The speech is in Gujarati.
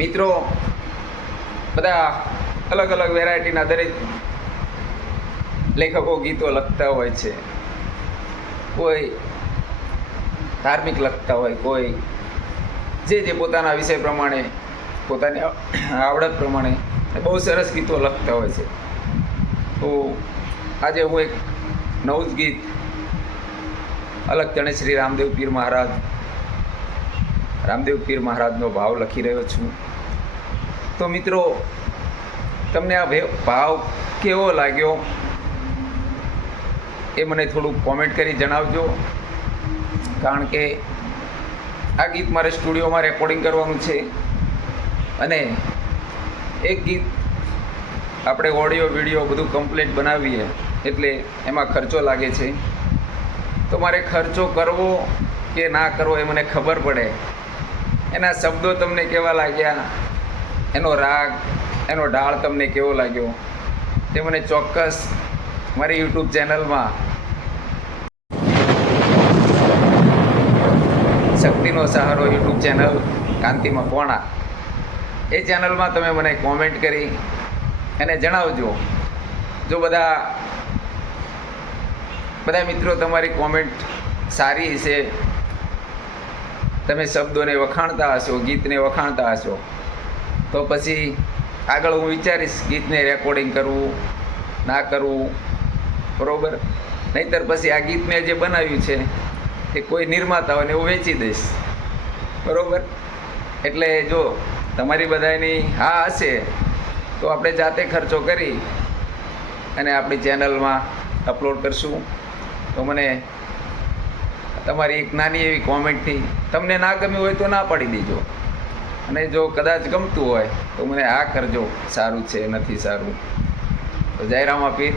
મિત્રો બધા અલગ અલગ વેરાયટીના દરેક લેખકો ગીતો લખતા હોય છે. કોઈ ધાર્મિક લખતા હોય, કોઈ જે પોતાના વિષય પ્રમાણે, પોતાની આવડત પ્રમાણે બહુ સરસ ગીતો લખતા હોય છે. તો આજે હું એક નવું જ ગીત અલગ તણે શ્રી રામદેવ પીર મહારાજનો ભાવ લખી રહ્યો છું. તો મિત્રો, તમને આ ભાવ કેવો લાગ્યો એ મને થોડુંક કોમેન્ટ કરી જણાવજો. કારણ કે આ ગીત મારે સ્ટુડિયોમાં રેકોર્ડિંગ કરવાનું છે અને એક ગીત આપણે ઓડિયો વિડીયો બધું કમ્પ્લીટ બનાવીએ એટલે એમાં ખર્ચો લાગે છે. તો મારે ખર્ચો કરવો કે ના કરવો એ મને ખબર પડે. એના શબ્દો તમને કેવા લાગ્યા, એનો રાગ, એનો ઢાળ તમને કેવો લાગ્યો તે મને ચોક્કસ મારી યુટ્યુબ ચેનલમાં શક્તિનો સહારો યુટ્યુબ ચેનલ કાંતિમાં પોણા એ ચેનલમાં તમે મને કોમેન્ટ કરી અને જણાવજો. જો બધા મિત્રો તમારી કોમેન્ટ સારી હશે, તમે શબ્દોને વખાણતા હશો, ગીતને વખાણતા હશો, તો પછી આગળ હું વિચારીશ ગીતને રેકોર્ડિંગ કરવું ના કરવું, બરાબર. નહીંતર પછી આ ગીત મેં જે બનાવ્યું છે એ કોઈ નિર્માતા હોય ને હું વેચી દઈશ, બરાબર. એટલે જો તમારી બધાની હા હશે તો આપણે જાતે ખર્ચો કરી અને આપણી ચેનલમાં અપલોડ કરશું. તો મને તમારી એક નાની એવી કોમેન્ટથી, તમને ના ગમ્યું હોય તો ના પાડી દેજો, અને જો કદાચ ગમતું હોય તો મને હા કરજો, સારું છે નથી સારું. તો જય રામ પીર.